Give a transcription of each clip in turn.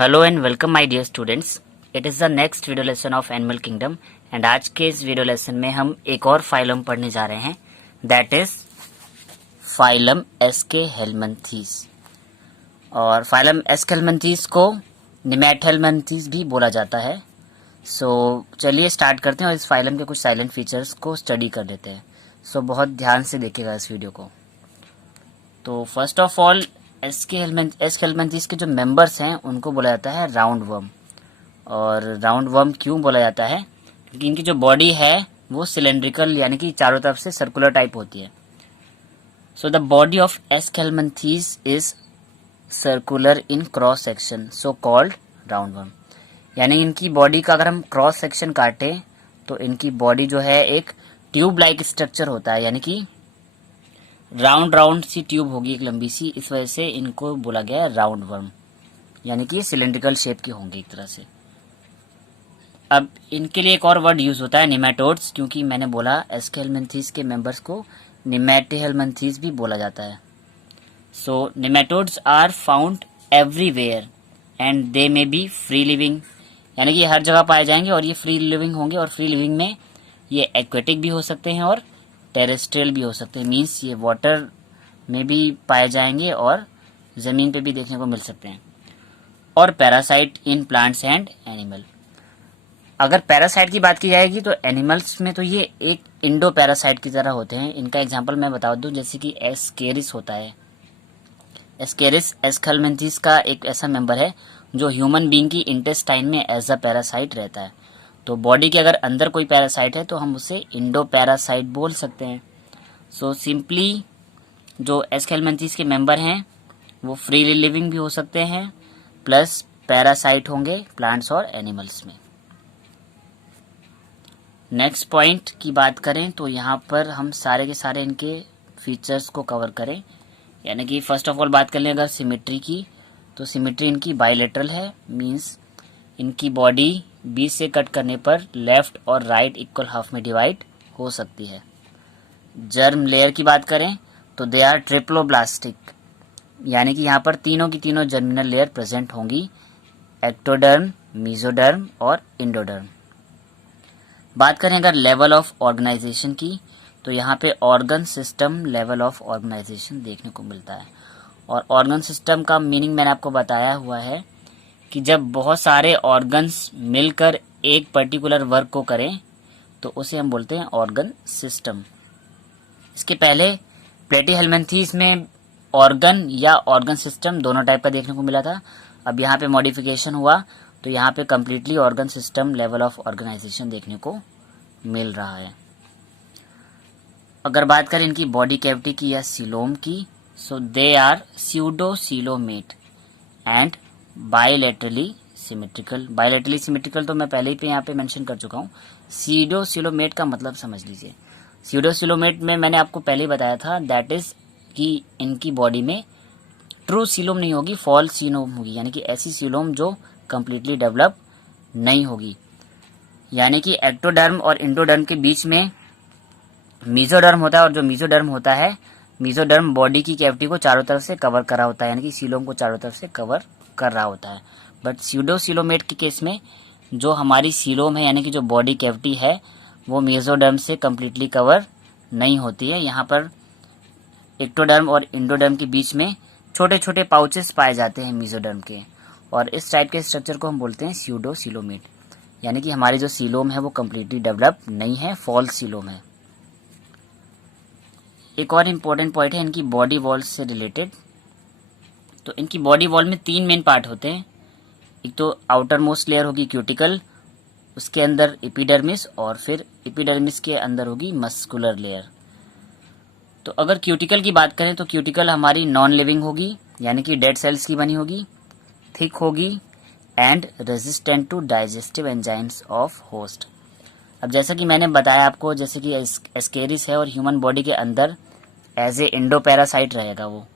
Hello and welcome my dear students. It is the next video lesson of animal kingdom and आज के इस video lesson में हम एक और फाइलम पढ़ने जा रहे हैं, दैट इज फाइलम एस्के हेलमिंथीज। और फाइलम एस्के हेलमिंथीज को निमेटहेलमिंथीज भी बोला जाता है। चलिए स्टार्ट करते हैं और इस फाइलम के कुछ साइलेंट फीचर्स को स्टडी कर लेते हैं। बहुत ध्यान से देखिएगा इस वीडियो को। तो फर्स्ट ऑफ ऑल एस्के हेलमिंथीज के जो मेंबर्स हैं उनको बोला जाता है राउंड वर्म। और राउंड वर्म क्यों बोला जाता है? क्योंकि इनकी जो बॉडी है वो सिलेंड्रिकल यानी कि चारों तरफ से सर्कुलर टाइप होती है। The body of aschelminthes is circular in cross section, so called round worm. यानी इनकी बॉडी का अगर हम क्रॉस सेक्शन काटे तो इनकी बॉडी जो है एक ट्यूब लाइक स्ट्रक्चर होता है, यानी कि राउंड सी ट्यूब होगी एक लंबी सी, इस वजह से इनको बोला गया है राउंड वर्म, यानी कि सिलेंड्रिकल शेप के होंगे एक तरह से। अब इनके लिए एक और वर्ड यूज होता है निमेटोड्स, क्योंकि मैंने बोला एस्के हेलमिंथीज के मेंबर्स को निमेटहेलमिंथीज भी बोला जाता है। Nematodes are found everywhere and they may be free living, यानी कि हर जगह पाए जाएंगे और ये फ्री लिविंग होंगे। और फ्री लिविंग में ये एक्वेटिक भी हो सकते हैं और टेरेस्ट्रियल भी हो सकते हैं, मीन्स ये वाटर में भी पाए जाएंगे और ज़मीन पे भी देखने को मिल सकते हैं। और parasite in plants and animal. अगर पैरासाइट की बात की जाएगी तो एनिमल्स में तो ये एक इंडो पैरासाइट की तरह होते हैं। इनका एग्जांपल मैं बता दूं, जैसे कि एस्केरिस होता है। एस्केरिस एस्के हेलमिंथीज का एक ऐसा मेंबर है जो ह्यूमन बीइंग की इंटेस्टाइन में एज अ पैरासाइट रहता है। तो बॉडी के अगर अंदर कोई पैरासाइट है तो हम उसे इंडो पैरासाइट बोल सकते हैं। सिंपली जो एस्के हेलमिंथीज के मेंबर हैं वो फ्रीली लिविंग भी हो सकते हैं, प्लस पैरासाइट होंगे प्लांट्स और एनिमल्स में। नेक्स्ट पॉइंट की बात करें तो यहाँ पर हम सारे के सारे इनके फीचर्स को कवर करें। यानी कि फर्स्ट ऑफ ऑल बात कर लें अगर सिमेट्री की, तो सिमेट्री इनकी बाइलेटरल है, मींस इनकी बॉडी बीच से कट करने पर लेफ्ट और राइट इक्वल हाफ में डिवाइड हो सकती है। जर्म लेयर की बात करें तो दे आर ट्रिप्लोब्लास्टिक, यानी कि यहाँ पर तीनों की तीनों जर्मिनल लेयर प्रेजेंट होंगी, एक्टोडर्म, मेसोडर्म और इंडोडर्म। बात करें अगर लेवल ऑफ ऑर्गेनाइजेशन की, तो यहाँ पे organ system level of organization देखने को मिलता है। और ऑर्गन सिस्टम का मीनिंग मैंने आपको बताया हुआ है कि जब बहुत सारे ऑर्गन्स मिलकर एक पर्टिकुलर वर्क को करें तो उसे हम बोलते हैं ऑर्गन सिस्टम। इसके पहले प्लेटीहेलमिंथीज में ऑर्गन या ऑर्गन सिस्टम दोनों टाइप का देखने को मिला था। अब यहाँ पे मॉडिफिकेशन हुआ तो यहाँ पे completely organ system level of organization देखने को मिल रहा है। अगर बात करें इनकी बॉडी कैविटी की या सीलोम की, they are pseudocoelomate and bilaterally symmetrical. Bilaterally symmetrical तो मैं पहले ही पे यहाँ पे मेंशन कर चुका हूँ। स्यूडोसीलोमेट का मतलब समझ लीजिए। स्यूडोसीलोमेट में मैंने आपको पहले ही बताया था, दैट इज कि इनकी बॉडी में ट्रू सीलोम नहीं होगी, फॉल्स सीलोम होगी, यानी कि ऐसी सीलोम जो कम्प्लीटली डेवलप नहीं होगी। यानी कि एक्टोडर्म और इंडोडर्म के बीच में मेसोडर्म होता है, और जो मेसोडर्म होता है, मेसोडर्म बॉडी की कैविटी को चारों तरफ से कवर कर रहा होता है, यानी कि सीलोम को चारों तरफ से कवर कर रहा होता है। बट स्यूडोसीलोमेट के केस में जो हमारी सीलोम है, यानी कि जो बॉडी कैविटी है, वो मेसोडर्म से कम्प्लीटली कवर नहीं होती है। यहाँ पर एक्टोडर्म और इंडोडर्म के बीच में छोटे छोटे पाउचेस पाए जाते हैं मेसोडर्म के, और इस टाइप के स्ट्रक्चर को हम बोलते हैं स्यूडोसीलोमेट। यानी कि हमारी जो सीलोम है वो कम्प्लीटली डेवलप नहीं है, फॉल्स सीलोम है। एक और इम्पोर्टेंट पॉइंट है इनकी बॉडी वॉल से रिलेटेड। तो इनकी बॉडी वॉल में तीन मेन पार्ट होते हैं। एक तो आउटर मोस्ट लेयर होगी क्यूटिकल, उसके अंदर एपिडर्मिस, और फिर एपिडर्मिस के अंदर होगी मस्कुलर लेयर। तो अगर क्यूटिकल की बात करें तो क्यूटिकल हमारी नॉन लिविंग होगी, यानी कि डेड सेल्स की बनी होगी, थिक होगी and resistant to digestive enzymes of host. अब जैसा कि मैंने बताया आपको, जैसे कि एस्केरिस है और ह्यूमन बॉडी के अंदर एज ए इंडो पैरासाइट रहेगा वो,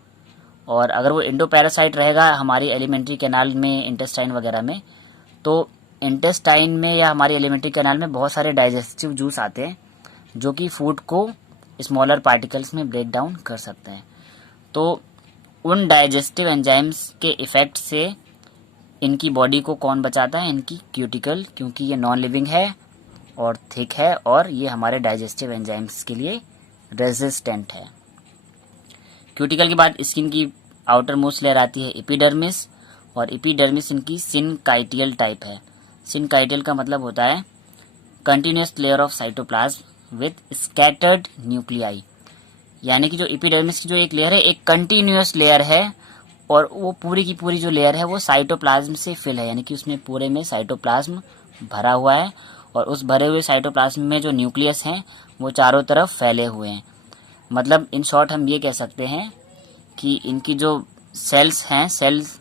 और अगर वो इंडो पैरासाइट रहेगा हमारी एलिमेंट्री कैनाल में, इंटेस्टाइन वगैरह में, तो इंटेस्टाइन में या हमारी एलिमेंट्री कैनाल में बहुत सारे डाइजेस्टिव जूस आते हैं जो कि फूड को स्मॉलर पार्टिकल्स में ब्रेक डाउन कर सकते हैं। तो उन डाइजेस्टिव एंजाइम्स के इफेक्ट से इनकी बॉडी को कौन बचाता है? इनकी क्यूटिकल, क्योंकि ये नॉन लिविंग है और थिक है और ये हमारे डाइजेस्टिव एंजाइम्स के लिए रेजिस्टेंट है। क्यूटिकल के बाद स्किन की आउटर मोस्ट लेयर आती है एपिडर्मिस, और एपिडर्मिस इनकी सिनकाइटियल टाइप है। सिनकाइटियल का मतलब होता है continuous layer of cytoplasm with scattered nuclei, यानी कि जो एपिडर्मिस की जो एक लेयर है एक कंटिन्यूस लेयर है और वो पूरी की पूरी जो लेयर है वो साइटोप्लाज्म से फिल है, यानी कि उसमें पूरे में साइटोप्लाज्म भरा हुआ है और उस भरे हुए साइटोप्लाज्म में जो न्यूक्लियस हैं वो चारों तरफ फैले हुए हैं। मतलब इन शॉर्ट हम ये कह सकते हैं कि इनकी जो सेल्स हैं, सेल्स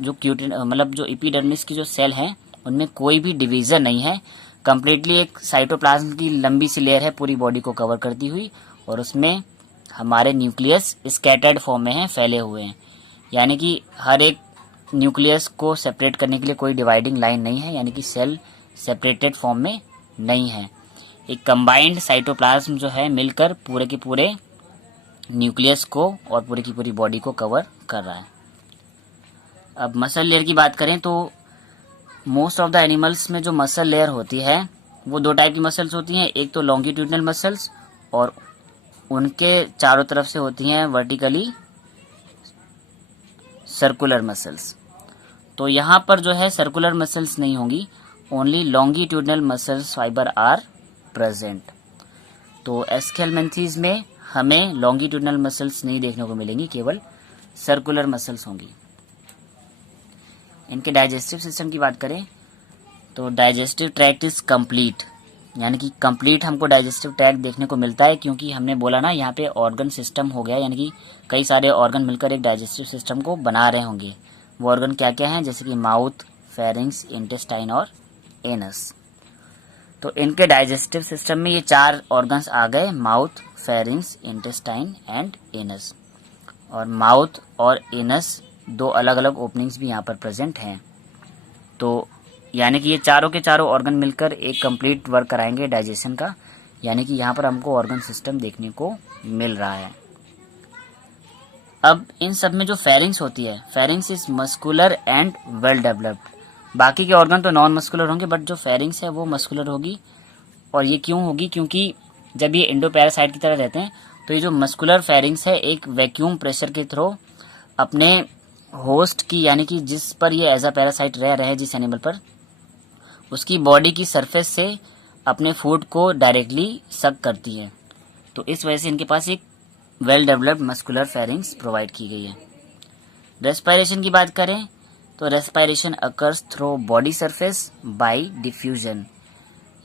जो मतलब जो एपिडर्मिस की जो सेल हैं उनमें कोई भी डिवीजन नहीं है। कम्प्लीटली एक साइटोप्लाज्म की लंबी सी लेयर है पूरी बॉडी को कवर करती हुई और उसमें हमारे न्यूक्लियस स्कैटर्ड फॉर्म में हैं, फैले हुए हैं। यानी कि हर एक न्यूक्लियस को सेपरेट करने के लिए कोई डिवाइडिंग लाइन नहीं है, यानी कि सेल सेपरेटेड फॉर्म में नहीं है। एक कंबाइंड साइटोप्लाज्म जो है मिलकर पूरे के पूरे न्यूक्लियस को और पूरी की पूरी बॉडी को कवर कर रहा है। अब मसल लेयर की बात करें तो मोस्ट ऑफ द एनिमल्स में जो मसल लेयर होती है वो दो टाइप की मसल्स होती हैं। एक तो लॉन्गिट्यूडनल मसल्स और उनके चारों तरफ से होती हैं वर्टिकली सर्कुलर मसल्स। तो यहाँ पर जो है सर्कुलर मसल्स नहीं होंगी, only longitudinal muscles fiber are present. तो एस्केलमेंथीज में हमें लॉन्गिट्यूडनल मसल्स नहीं देखने को मिलेंगी, केवल सर्कुलर मसल्स होंगी। इनके डाइजेस्टिव सिस्टम की बात करें तो डाइजेस्टिव ट्रैक्ट इज कंप्लीट, यानी कि कंप्लीट हमको डाइजेस्टिव ट्रैक्ट देखने को मिलता है, क्योंकि हमने बोला ना यहाँ पे ऑर्गन सिस्टम हो गया, यानी कि कई सारे ऑर्गन मिलकर एक डाइजेस्टिव सिस्टम को बना रहे होंगे। वो ऑर्गन क्या क्या हैं? जैसे कि माउथ, फेरिंक्स, इंटेस्टाइन और एनस। तो इनके डाइजेस्टिव सिस्टम में ये चार ऑर्गन्स आ गए, mouth, pharynx, intestine and anus. और माउथ और एनस दो अलग अलग ओपनिंग्स भी यहाँ पर प्रेजेंट हैं। तो यानी कि ये चारों के चारों ऑर्गन मिलकर एक कंप्लीट वर्क कराएंगे डाइजेशन का, यानी कि यहाँ पर हमको ऑर्गन सिस्टम देखने को मिल रहा है। अब इन सब में जो फेरिंक्स होती है, pharynx is muscular and well developed. बाकी के ऑर्गन तो नॉन मस्कुलर होंगे, बट जो फेरिंक्स है वो मस्कुलर होगी। और ये क्यों होगी? क्योंकि जब ये एंडोपैरासाइट की तरह रहते हैं तो ये जो मस्कुलर फेरिंक्स है एक वैक्यूम प्रेशर के थ्रू अपने होस्ट की, यानी कि जिस पर ये एज अ पैरासाइट रह रहे हैं जिस एनिमल पर, उसकी बॉडी की सरफेस से अपने फूड को डायरेक्टली सक करती है। तो इस वजह से इनके पास एक well developed muscular pharynx provide की गई है। रेस्पिरेशन की बात करें तो respiration occurs through body surface by diffusion,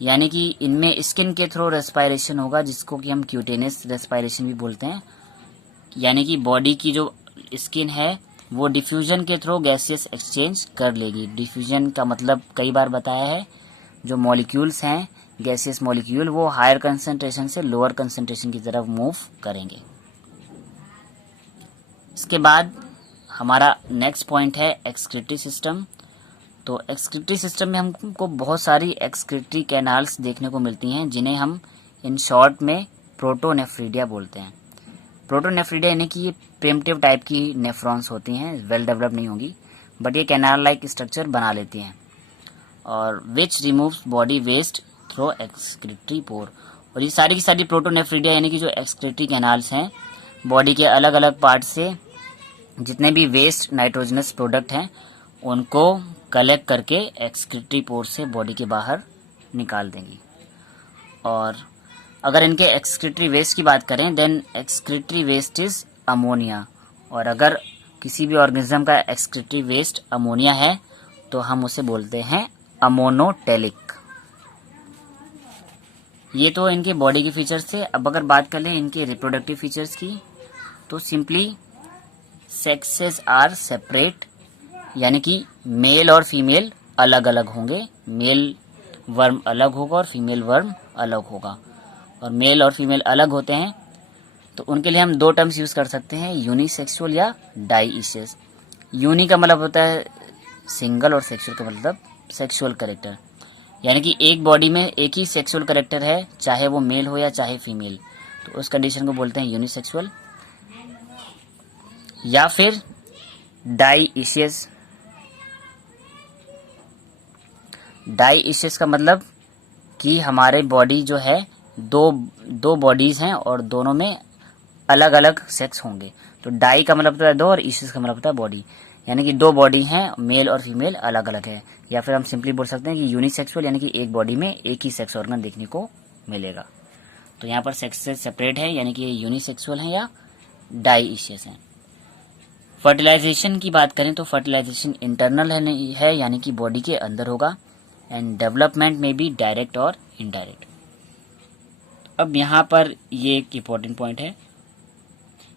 यानी कि इनमें स्किन के थ्रू रेस्पिरेशन होगा, जिसको कि हम क्यूटेनियस रेस्पिरेशन भी बोलते हैं। यानी कि बॉडी की जो स्किन है वो डिफ्यूजन के थ्रू गैसियस एक्सचेंज कर लेगी। डिफ्यूजन का मतलब कई बार बताया है, जो मॉलिक्यूल्स हैं गैसियस मॉलिक्यूल वो हायर कंसंट्रेशन से लोअर कंसंट्रेशन की तरफ मूव करेंगे। इसके बाद हमारा नेक्स्ट पॉइंट है एक्सक्रीटरी सिस्टम। तो एक्सक्रीटरी सिस्टम में हमको बहुत सारी एक्सक्रीटरी कैनाल्स देखने को मिलती हैं, जिन्हें हम इन शॉर्ट में प्रोटोनेफ्रीडिया बोलते हैं। प्रोटोनेफ्रीडिया यानी कि ये प्रिमिटिव टाइप की नेफ्रॉन्स होती हैं, वेल डेवलप नहीं होंगी, बट ये कैनाल लाइक स्ट्रक्चर बना लेती हैं। और which removes body waste through excretory pore. और ये सारी की सारी प्रोटोनेफ्रीडिया यानी कि जो एक्सक्रीटरी कैनाल्स हैं बॉडी के अलग अलग पार्ट से जितने भी वेस्ट नाइट्रोजनस प्रोडक्ट हैं उनको कलेक्ट करके एक्सक्रीटरी पोर से बॉडी के बाहर निकाल देंगी। और अगर इनके एक्सक्रीटरी वेस्ट की बात करें then excretory waste is ammonia. और अगर किसी भी ऑर्गेनिज्म का एक्सक्रीटरी वेस्ट अमोनिया है तो हम उसे बोलते हैं अमोनोटेलिक। ये तो इनके बॉडी के फीचर्स थे। अब अगर बात कर लें इनके रिप्रोडक्टिव फीचर्स की तो सिंपली सेक्सेस आर सेपरेट, यानी कि मेल और फीमेल अलग अलग होंगे। मेल वर्म अलग होगा और फीमेल वर्म अलग होगा। और मेल और फीमेल अलग होते हैं तो उनके लिए हम दो टर्म्स यूज कर सकते हैं, यूनिसेक्सुअल या डाइईशियस। यूनि का मतलब होता है सिंगल और सेक्सुअल का मतलब सेक्सुअल कैरेक्टर, यानी कि एक बॉडी में एक ही सेक्सुअल कैरेक्टर है, चाहे वो मेल हो या चाहे फीमेल, तो उस कंडीशन को बोलते हैं यूनिसेक्सुअल। या फिर डाइईशियस, डाइईशियस का मतलब कि हमारे बॉडी जो है दो बॉडीज हैं और दोनों में अलग अलग सेक्स होंगे। तो डाई का मतलब होता है दो और ईशियस का मतलब होता है बॉडी, यानी कि दो बॉडी हैं, मेल और फीमेल अलग अलग है। या फिर हम सिंपली बोल सकते हैं कि यूनिसेक्सुअल, यानी कि एक बॉडी में एक ही सेक्स ऑर्गन देखने को मिलेगा। तो यहाँ पर सेक्स से सेपरेट है, यानी कि ये यूनिसेक्सुअल है या डाइईशियस है। फर्टिलाइजेशन की बात करें तो फर्टिलाइजेशन इंटरनल है यानी कि बॉडी के अंदर होगा। एंड डेवलपमेंट में भी डायरेक्ट और इनडायरेक्ट। अब यहाँ पर ये एक इम्पोर्टेंट पॉइंट है,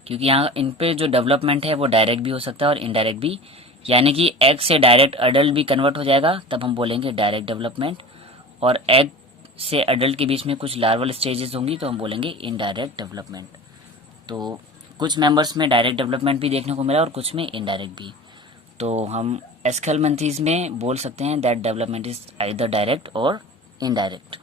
क्योंकि यहाँ इन पे जो डेवलपमेंट है वो डायरेक्ट भी हो सकता है और इनडायरेक्ट भी, यानी कि एग से डायरेक्ट अडल्ट भी कन्वर्ट हो जाएगा, तब हम बोलेंगे डायरेक्ट डेवलपमेंट। और एग से अडल्ट के बीच में कुछ लार्वल स्टेजेस होंगी तो हम बोलेंगे इनडायरेक्ट डेवलपमेंट। तो कुछ मेंबर्स में डायरेक्ट डेवलपमेंट भी देखने को मिला और कुछ में इनडायरेक्ट भी। तो हम एस्केलमेंथीज में बोल सकते हैं that development is either direct और इनडायरेक्ट।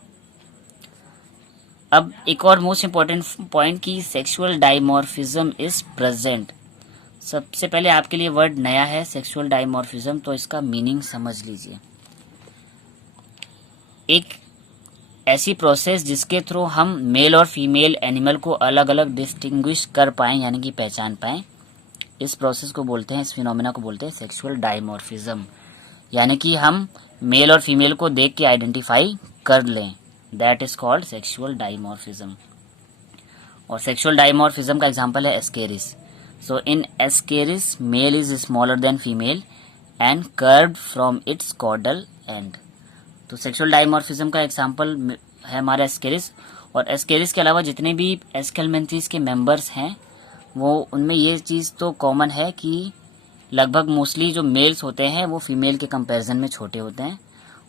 अब एक और मोस्ट इम्पॉर्टेंट पॉइंट की सेक्सुअल डाइमॉर्फिज्म इज प्रेजेंट। सबसे पहले आपके लिए वर्ड नया है सेक्सुअल डाइमॉर्फिज्म, तो इसका मीनिंग समझ लीजिए। एक ऐसी प्रोसेस जिसके थ्रू हम मेल और फीमेल एनिमल को अलग अलग डिस्टिंग्विश कर पाएं, यानी कि पहचान पाएं, इस प्रोसेस को बोलते हैं, इस फिनोमेना को बोलते हैं सेक्सुअल डाइमॉर्फिज्म। यानी कि हम मेल और फीमेल को देख के आइडेंटिफाई कर लें, that is called sexual dimorphism. और सेक्सुअल डाइमॉर्फिज्म का एग्जांपल है Ascaris. So in Ascaris male is smaller than female and curved from its caudal end. तो सेक्सुअल डाइमॉर्फिज्म का एग्जांपल है हमारा एस्केरिस। और एस्केरिस के अलावा जितने भी एस्केलमेंथीज के मेंबर्स हैं वो उनमें ये चीज़ तो कॉमन है कि लगभग मोस्टली जो मेल्स होते हैं वो फीमेल के कंपैरिजन में छोटे होते हैं।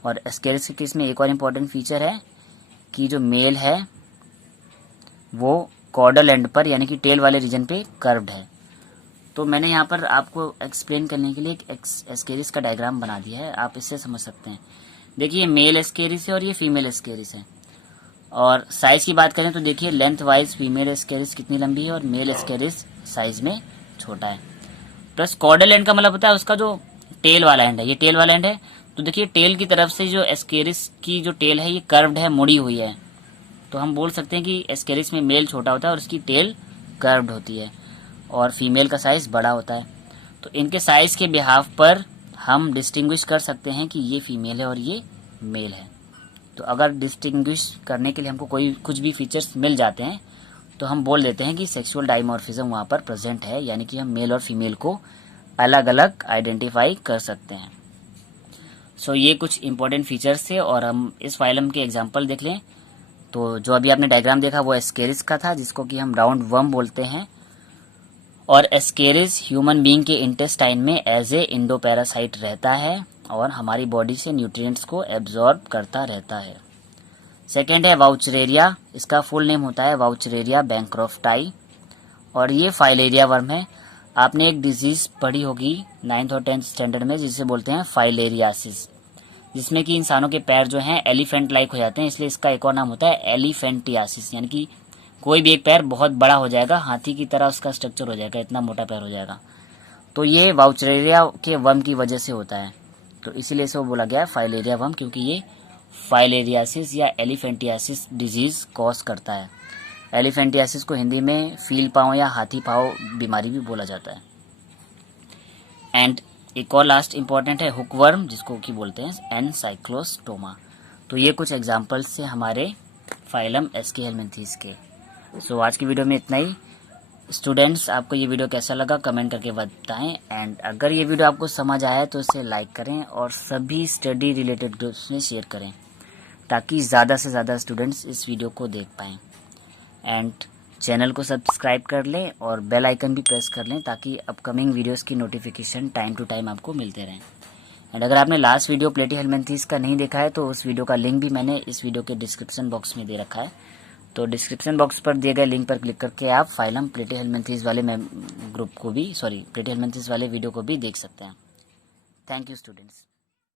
और एस्केरिस के केस में एक और इम्पॉर्टेंट फीचर है कि जो मेल है वो कॉर्डल एंड पर, यानी कि टेल वाले रीजन पे कर्व्ड है। तो मैंने यहाँ पर आपको एक्सप्लेन करने के लिए एक एस्केरिस का डायग्राम बना दिया है, आप इससे समझ सकते हैं। देखिए मेल एस्केरिस है और ये फीमेल एस्केरिस है। और साइज की बात करें तो देखिए लेंथ वाइज फीमेल एस्केरिस कितनी लंबी है और मेल एस्केरिस साइज में छोटा है। प्लस कॉर्डल एंड का मतलब होता है उसका जो टेल वाला एंड है, ये टेल वाला एंड है। तो देखिए टेल की तरफ से जो एस्केरिस की जो टेल है ये कर्व्ड है, मुड़ी हुई है। तो हम बोल सकते हैं कि एस्केरिस में मेल छोटा होता है और उसकी टेल कर्व्ड होती है और फीमेल का साइज बड़ा होता है। तो इनके साइज के बिहाफ पर हम डिस्टिंग्विश कर सकते हैं कि ये फीमेल है और ये मेल है। तो अगर डिस्टिंग्विश करने के लिए हमको कुछ भी फीचर्स मिल जाते हैं तो हम बोल देते हैं कि सेक्सुअल डाइमॉर्फिज्म वहाँ पर प्रेजेंट है, यानी कि हम मेल और फीमेल को अलग अलग आइडेंटिफाई कर सकते हैं। सो ये कुछ इंपॉर्टेंट फीचर्स थे। और हम इस फाइलम के एग्जांपल देख लें तो जो अभी आपने डायग्राम देखा वो एस्केरिस का था, जिसको कि हम राउंड वर्म बोलते हैं। और एस्केरिस ह्यूमन बीइंग के इंटेस्टाइन में एज ए इंडोपैरासाइट रहता है और हमारी बॉडी से न्यूट्रिएंट्स को एब्जॉर्ब करता रहता है। सेकेंड है वाउचरेरिया, इसका फुल नेम होता है वाउचरेरिया बैंक्रॉफ्टाई और ये फाइलेरिया वर्म है। आपने एक डिजीज पढ़ी होगी 9th और 10th स्टैंडर्ड में जिसे बोलते हैं फाइलेरियासिस, जिसमें कि इंसानों के पैर जो हैं एलिफेंट लाइक हो जाते हैं, इसलिए इसका एक और नाम होता है एलिफेंटियासिस, यानी कि कोई भी एक पैर बहुत बड़ा हो जाएगा, हाथी की तरह उसका स्ट्रक्चर हो जाएगा, इतना मोटा पैर हो जाएगा। तो ये वाउचरेरिया के वर्म की वजह से होता है, तो इसीलिए इसे बोला गया है फाइलेरिया वर्म, क्योंकि ये फाइलेरियासिस या एलिफेंटियासिस डिजीज कॉज करता है। एलिफेंटियासिस को हिंदी में फील पाँव या हाथी पाँव बीमारी भी बोला जाता है। एंड एक और लास्ट इंपॉर्टेंट है हुकवर्म, जिसको कि बोलते हैं एनसाइक्लोस्टोमा। तो ये कुछ एग्जांपल्स से हमारे फाइलम एस्केलमेंथीज के। सो आज की वीडियो में इतना ही। स्टूडेंट्स, आपको ये वीडियो कैसा लगा कमेंट करके बताएं। एंड अगर ये वीडियो आपको समझ आया तो इसे लाइक करें और सभी स्टडी रिलेटेड ग्रुप्स में शेयर करें ताकि ज़्यादा से ज़्यादा स्टूडेंट्स इस वीडियो को देख पाएँ। एंड चैनल को सब्सक्राइब कर लें और बेल आइकन भी प्रेस कर लें ताकि अपकमिंग वीडियोस की नोटिफिकेशन टाइम टू टाइम आपको मिलते रहें। एंड अगर आपने लास्ट वीडियो प्लेटीहेलमिन्थेस का नहीं देखा है तो उस वीडियो का लिंक भी मैंने इस वीडियो के डिस्क्रिप्शन बॉक्स में दे रखा है। तो डिस्क्रिप्शन बॉक्स पर दिए गए लिंक पर क्लिक करके आप फाइलम प्लेटीहेलमिन्थेस वाले ग्रुप को भी प्लेटीहेलमिन्थेस वाले वीडियो को भी देख सकते हैं। Thank you students.